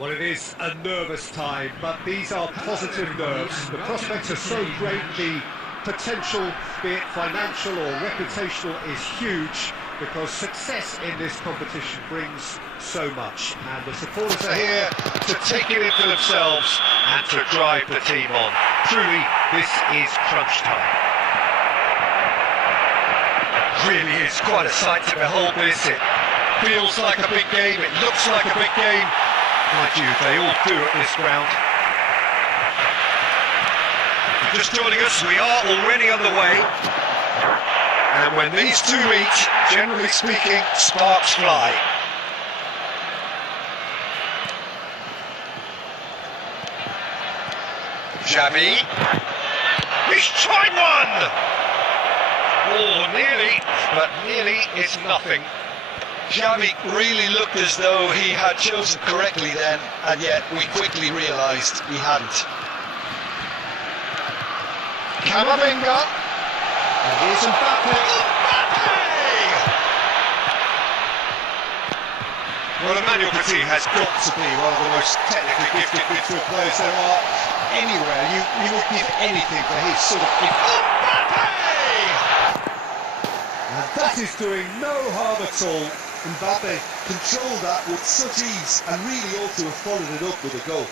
Well, it is a nervous time, but these are positive nerves. The prospects are so great, the potential, be it financial or reputational, is huge, because success in this competition brings so much. And the supporters are here to take it in for themselves and to drive the team on. Truly, this is crunch time. Really is quite a sight to behold this. It feels like a big game, it looks like a big game. Mind you, they all do at this ground. If you're just joining us, we are already underway. And when these two meet, generally speaking, sparks fly. Xavi. He's tried one! Oh, nearly, but nearly is nothing. Xavi really looked as though he had chosen correctly then, and yet we quickly realised he hadn't. Camavinga. And here's Mbappe. Well, Emmanuel Petit has got to be one of the most technically gifted midfield players there are anywhere. You would give anything for his sort of... And that is doing no harm at all. Mbappe controlled that with such ease and really ought to have followed it up with a goal.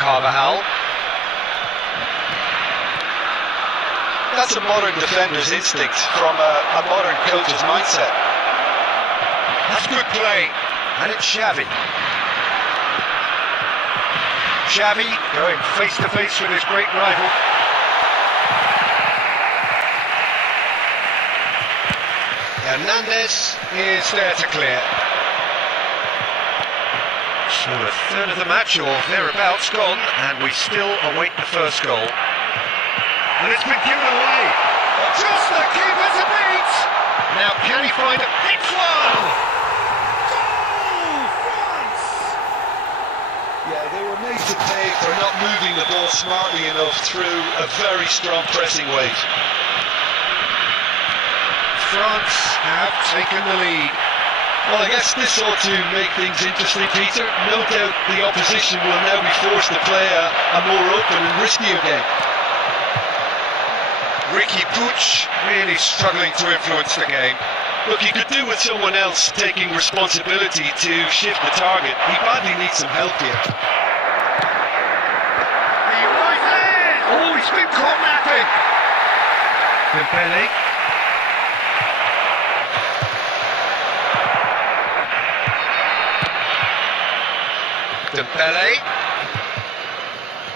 Carvajal. That's a modern defender's instinct from a modern coach's mindset. That's good play. And it's Xavi. Xavi going face to face with his great rival. Hernandez is there to clear. So a third of the match or thereabouts gone, and we still await the first goal. And it's been given away. Just the keeper to beat. Now can he find a big one? Yeah, they were made to pay for not moving the ball smartly enough through a very strong pressing wave. France have taken the lead. Well, I guess this ought to make things interesting, Peter. No doubt the opposition will now be forced to play a more open and riskier game. Riqui Puig really struggling to influence the game. Look, he could do with someone else taking responsibility to shift the target. He badly needs some help here. Oh, he's been caught napping. Dembele.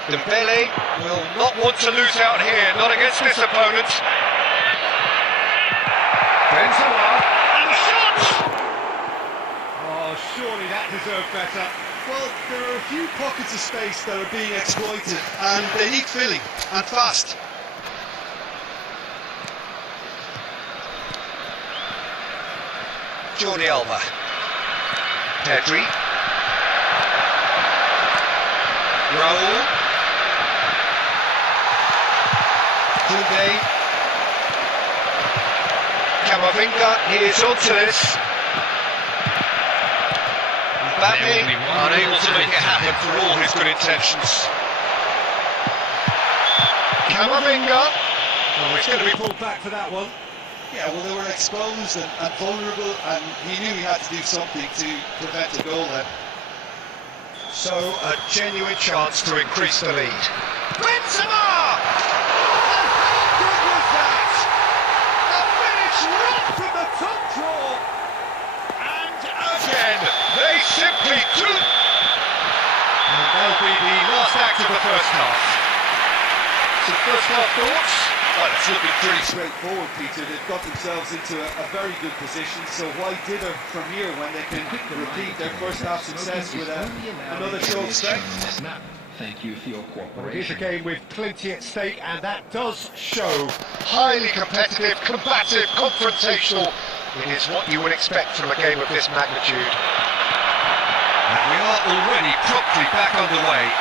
Dembele will not want to lose out here, not against this opponent. Benzema, and the shot! Oh, surely that deserved better. Well, there are a few pockets of space that are being exploited and they need filling, and fast. Jordi Alba. Pedri. Raul. Koundé. Camavinga is onto this. Mbappe unable to make it happen for all his good intentions. Camavinga. Oh, it's going to be pulled back for that one. Yeah, well, they were exposed and vulnerable, and he knew he had to do something to prevent a goal then. So, a genuine chance to increase the lead. Benzema! And how good was that? A finish right from the top draw. And again, they simply do. And that'll be the last act of the first half. Some first half thoughts? Well, it's looking pretty straightforward, Peter. They've got themselves into a very good position, so why dither from here when they can repeat their first half success with another show of strength? Thank you for your Well, it is a cooperation. game with plenty at stake, and that does show. Highly competitive, combative, confrontational. It is what you would expect from a game of this magnitude. And we are already promptly back underway.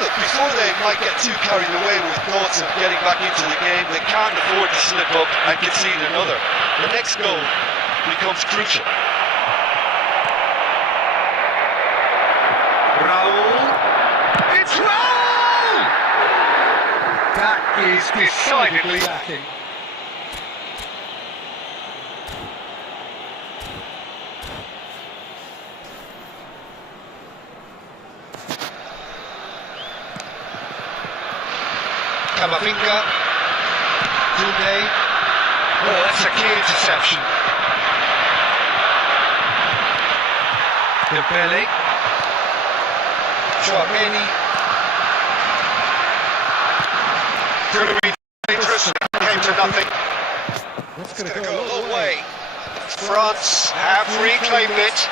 look, before they might get too carried away with thoughts of getting back into the game, they can't afford to slip up and concede another. The next goal becomes crucial. Raul. It's Raul! That is decidedly lacking. Camavinga. Today. Oh, that's a key interception. Dembele. Chouameni. Could have been dangerous, came to nothing. It's going to go a long way. France have reclaimed it.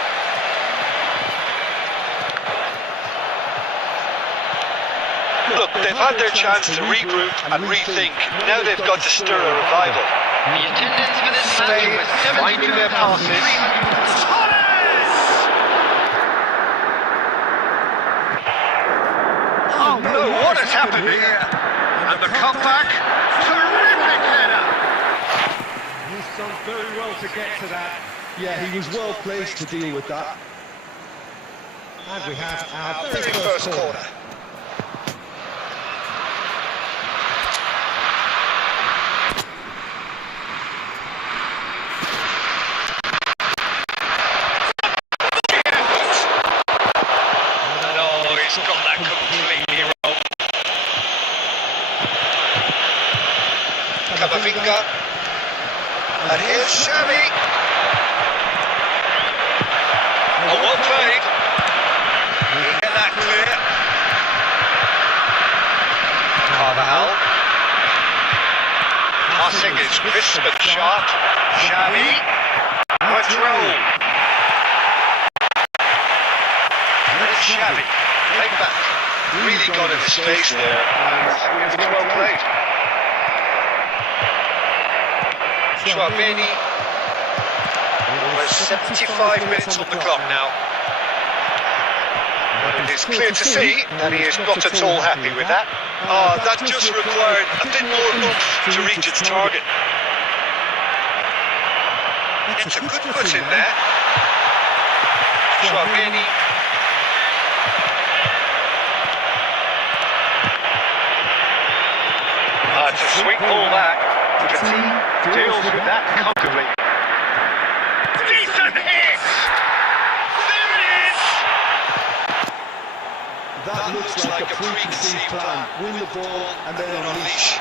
Look, they've had their chance to regroup and rethink. Now they've got to stir a revival. The attendance for this match was Finding their passes. Oh no, what has happened here? And the comeback, terrific header! He's done very well to get to that. Yeah, he was well placed to deal with that. And we have our very first corner. He's got that completely wrong. Camavinga. And here's Xavi. Oh, well played. He hit that clear. Carvajal. Passing is crisp and sharp. Xavi. Control. There's Xavi. Right back. Really got in the space there. And it was well played. Chouameni. Almost 75 minutes on the clock now. But it is clear to see that he is not at all happy with that. That just required a bit more oomph to reach its target. It's a good put in there. Chouameni. It's a sweet ball that. Petit deals with that comfortably. Decent hit! There it is! That looks like a preconceived plan. Win the ball and then unleash.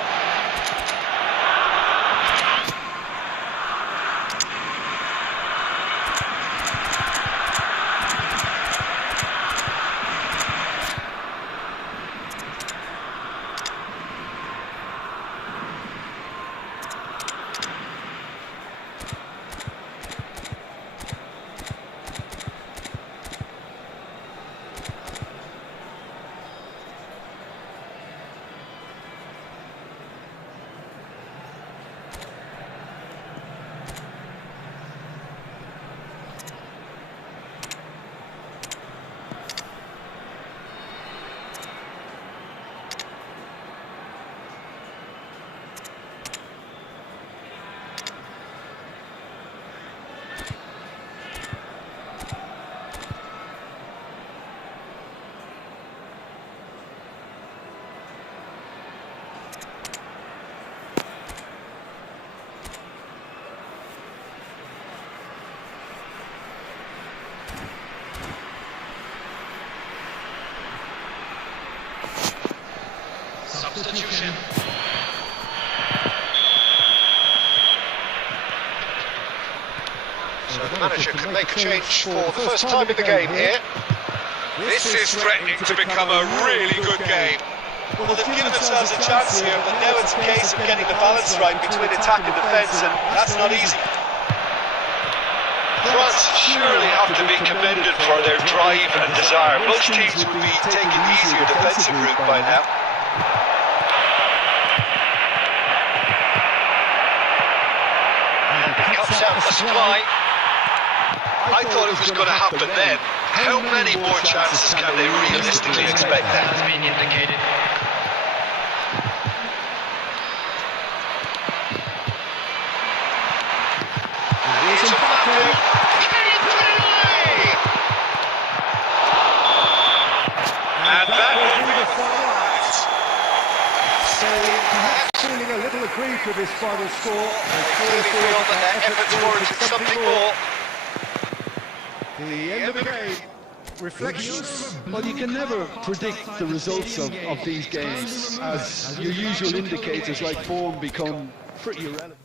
Substitution. So the manager can make a change for the first time in the game here. This is threatening to become a really good game. Well, they've given themselves a chance here, but now it's a case of getting the balance right between attack and defence, and that's not easy. France surely have to be commended for their drive and desire. Most teams would be taking the easier defensive route by now. Comes out for supply. I thought it was going to happen then. How many more chances can they realistically expect then? Has been indicated. Here's Mbappe. Can he put it away? And that will be the final act. So perhaps feeling a little aggrieved with this final score. They clearly feel that their efforts warranted something more. The end of the game. Reflections. Well, you can never predict the results of these games, as your usual indicators like form become pretty irrelevant.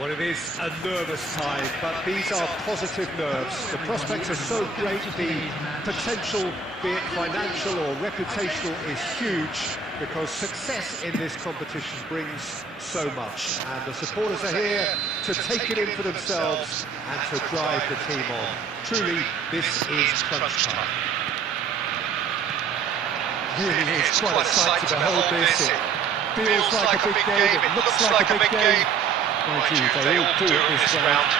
Well, it is a nervous time, but these are positive nerves. The prospects are so great, the potential, be it financial or reputational, is huge, because success in this competition brings so much. And the supporters are here to take it in for themselves and to drive the team on. Truly, this is crunch time. Really is quite a sight to behold this. It feels like a big game, it looks like a big game. Mind you, they all do it this round.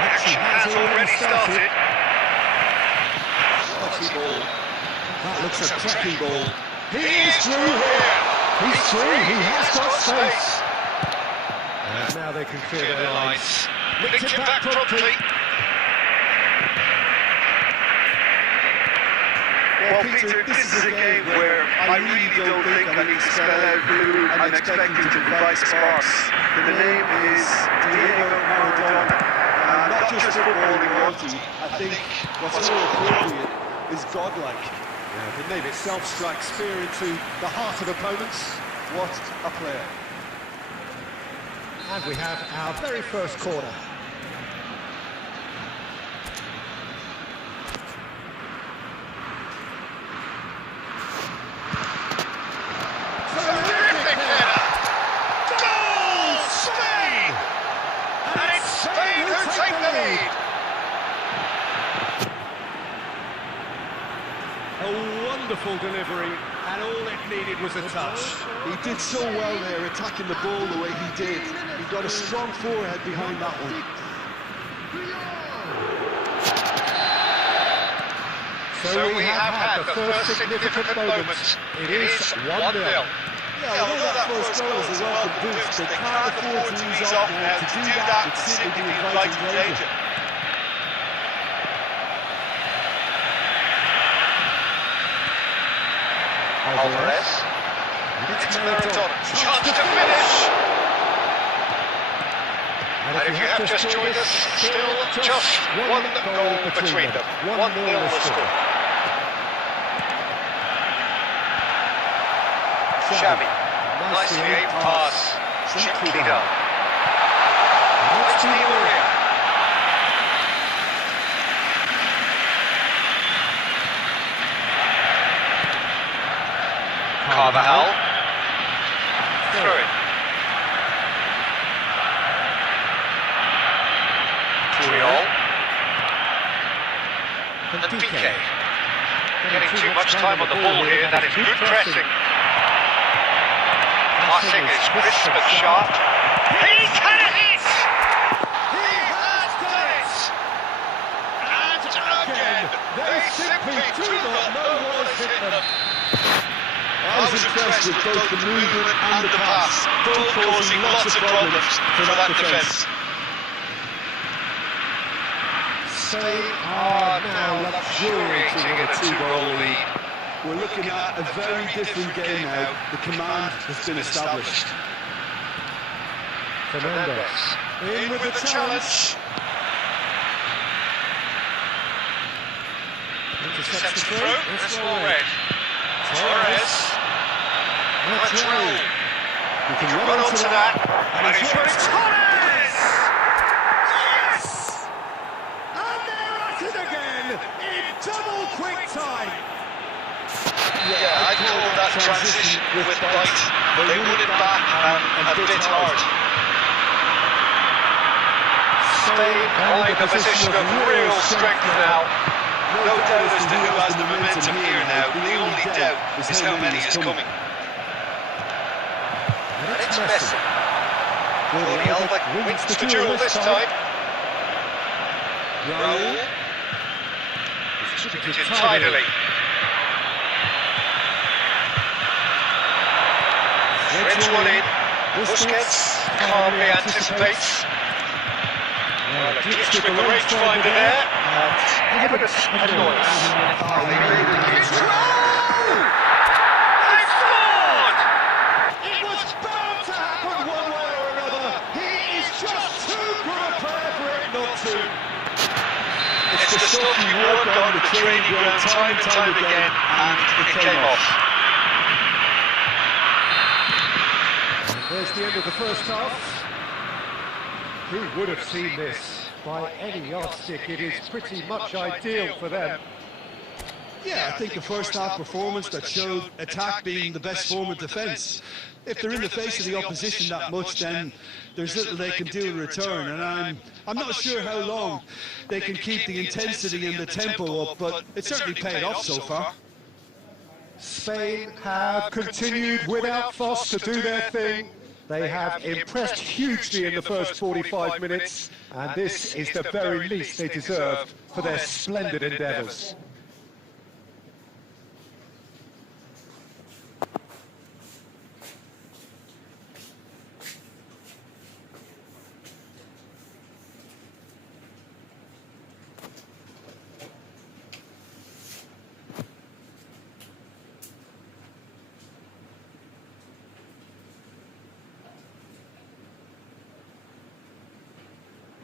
Action has already started. Ball. That looks a cracking ball. He is through here. He's through. He has got space. And now they can clear their lines. Nicked it back promptly. Well, Peter, this is a game where I really don't think I need to spell out who I'm expecting to provide sparks. The name is Diego Maradona. Not just football royalty, I think what's more appropriate is godlike. Yeah, the name itself strikes fear into the heart of opponents. What a player. And we have our very first corner. A wonderful delivery, and all it needed was a touch. He did so well there, attacking the ball the way he did. He got a strong forehead behind that one. So we have had the first significant moment. It is 1-0. Yeah, although that first goal is a welcome boost, they can't afford to ease off now. To do that would simply be inviting danger. Alvarez. It's Maradona. Chance to finish. And if you have just joined us, still just one goal between them. 1-0 the score. Xavi. Nicely aimed pass. Gently done. It's Di Maria. Carvajal. Through it. Puyol. And Piqué. Getting too much time on the ball here. That is good pressing. Passing is crisp and sharp. He's had a hit! He has done it! And again, they simply do not know what has hit them. I was impressed with both the movement and the pass, both causing lots of problems for that defence. They are now luxuriating in a 2-goal lead. We're looking at a very different game now. The command has been established. Fernandez. In with the challenge. Intercepts the throw. That's well read. Torres. Madrid. You can Run onto that. And he's got it. Torres! Yes! And they're at it again in double quick time. Yeah, I call that transition with bite. They won it back and bit hard. Spain holding a position of real strength now. No doubt as to who has the momentum here now. The only doubt is how many is coming. And it's Messi. Jordi Alba wins the duel this time. Raul. Distributed tidily. Threads one in. Busquets calmly anticipates. Well, a glitch with the rangefinder there. And evidence of noise. It's Raul! They've scored! It was bound to happen one way or another. He is just too good a player for it not to. It's the stuff you work on the training ground time and time again, and it came off. There's the end of the first half. Who would have seen this? By any yardstick, it is pretty much ideal for them. Yeah, I think the first half performance that showed attack being the best form of defence. If they're in the face of the opposition that much, then there's little they can do in return. And I'm not sure how long they can keep the intensity and the tempo up, but it certainly paid off so far. Spain have continued without fuss to do their thing. They have impressed hugely in the first 45 minutes, and this is the very least they deserve for their splendid endeavours.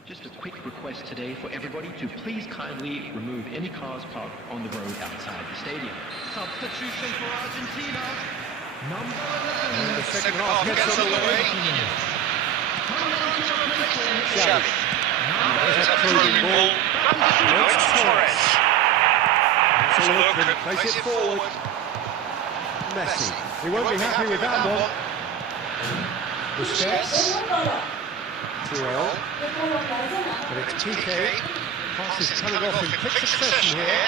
Just a quick request today for everybody to please kindly remove any cars parked on the road outside the stadium. Substitution for Argentina. Number 11. And the second half gets underway. Xavi. There's a through ball. No, it's Torres. It's a look and place it forward. Messi. He won't be happy with that one. Busquets. Puyol. But it's Piqué. Pass is coming off in quick succession here.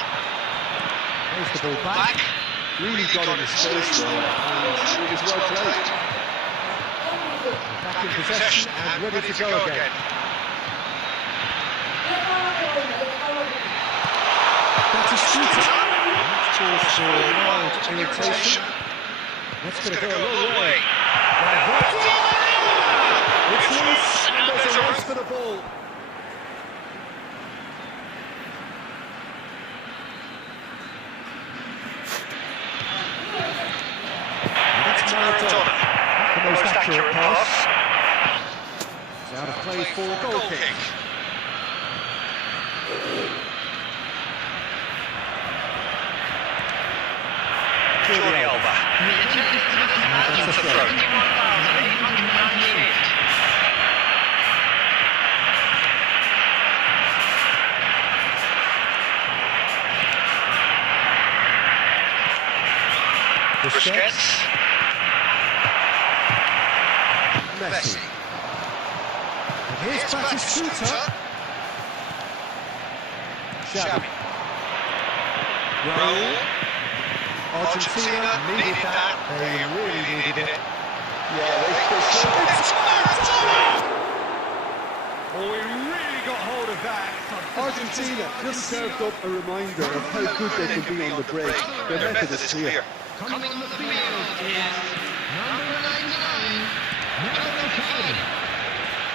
There's the ball back. Really got in his space there. It was well played. Back in possession and ready to go again. That's a shooter. cause for mild irritation. That's going to go a long way. It's loose, and there's a race for the ball. It's Maradona. The most accurate pass. It's out of play for a goal kick. Jordi Alba. The attendance to this match is 71,898. Busquets. Messi. And here's Batistuta. Xavi. Raul. Argentina needed that. They really needed it. Yeah, it's Maradona! Oh, he really got hold of that. Argentina just served up a reminder of how good they can be on the break. Their method is clear. Coming on the field is number 99, Melvin Kennedy.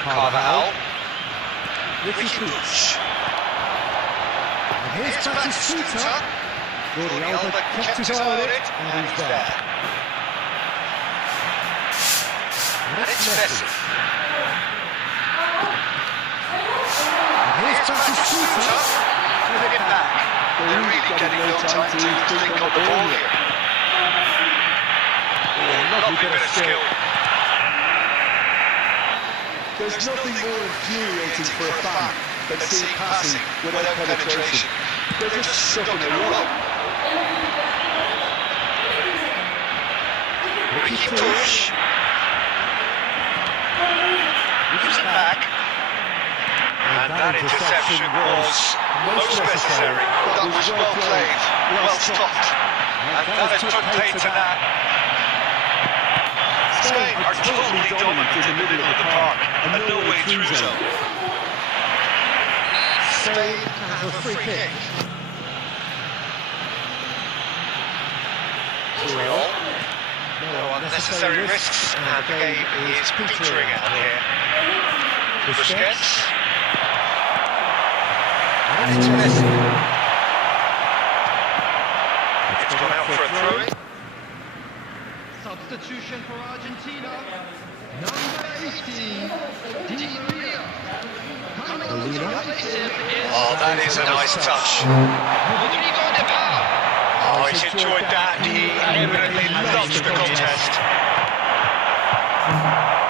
Carvajal. Ricky Puig. And here's Batistuta. Jordi Alba kept his eye on it, and he's there. And it's Messi. And here's Batistuta. With it back. They're really getting no time to think on the ball here. Lovely bit of skill. There's nothing more infuriating for a fan than seeing passing without penetration. They're just stuck in a row. Ricky Puig. Gives it back. And that interception was most necessary. That was well played, well stopped. And that has put paid to that. Spain are totally dominant in the middle of the park and no way through zone. Spain have a free kick. Puyol. No unnecessary risks, and the game is petering out here. Busquets. And it's Messi. It's gone out for a throw-in. Substitution for Argentina. Number 18, Di Maria. Coming on to replace him is Oh, that is a nice touch. Rodrigo de Paul. Oh, he's enjoyed that. He evidently loves the contest.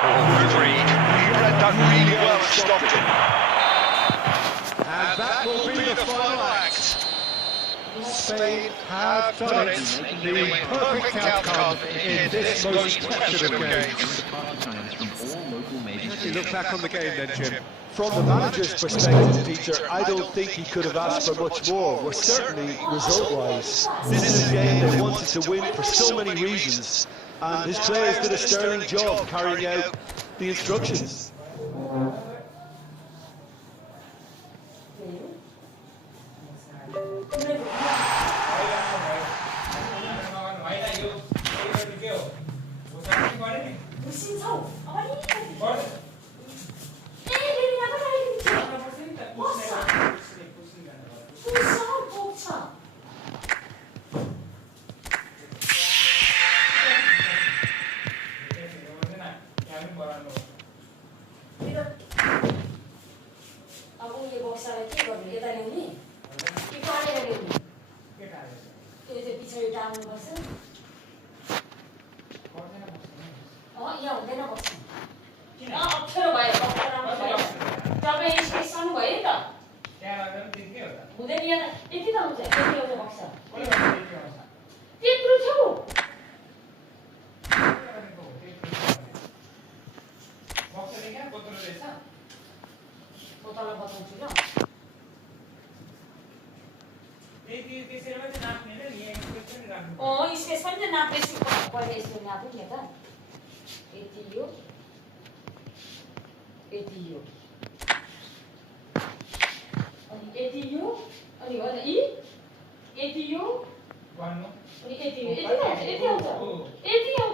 Oh, good read. He read that really well and stopped it. And that will be the final act. Spain have done it. The perfect outcome in this most passionate game. You look back on the game then, Jim. From the manager's perspective, Peter, I don't think he could have asked for much more. Well, certainly result-wise. This is a game they wanted to win for so many reasons, and his players did a sterling job carrying out the instructions. 우리 1등 하자. 1등 하자.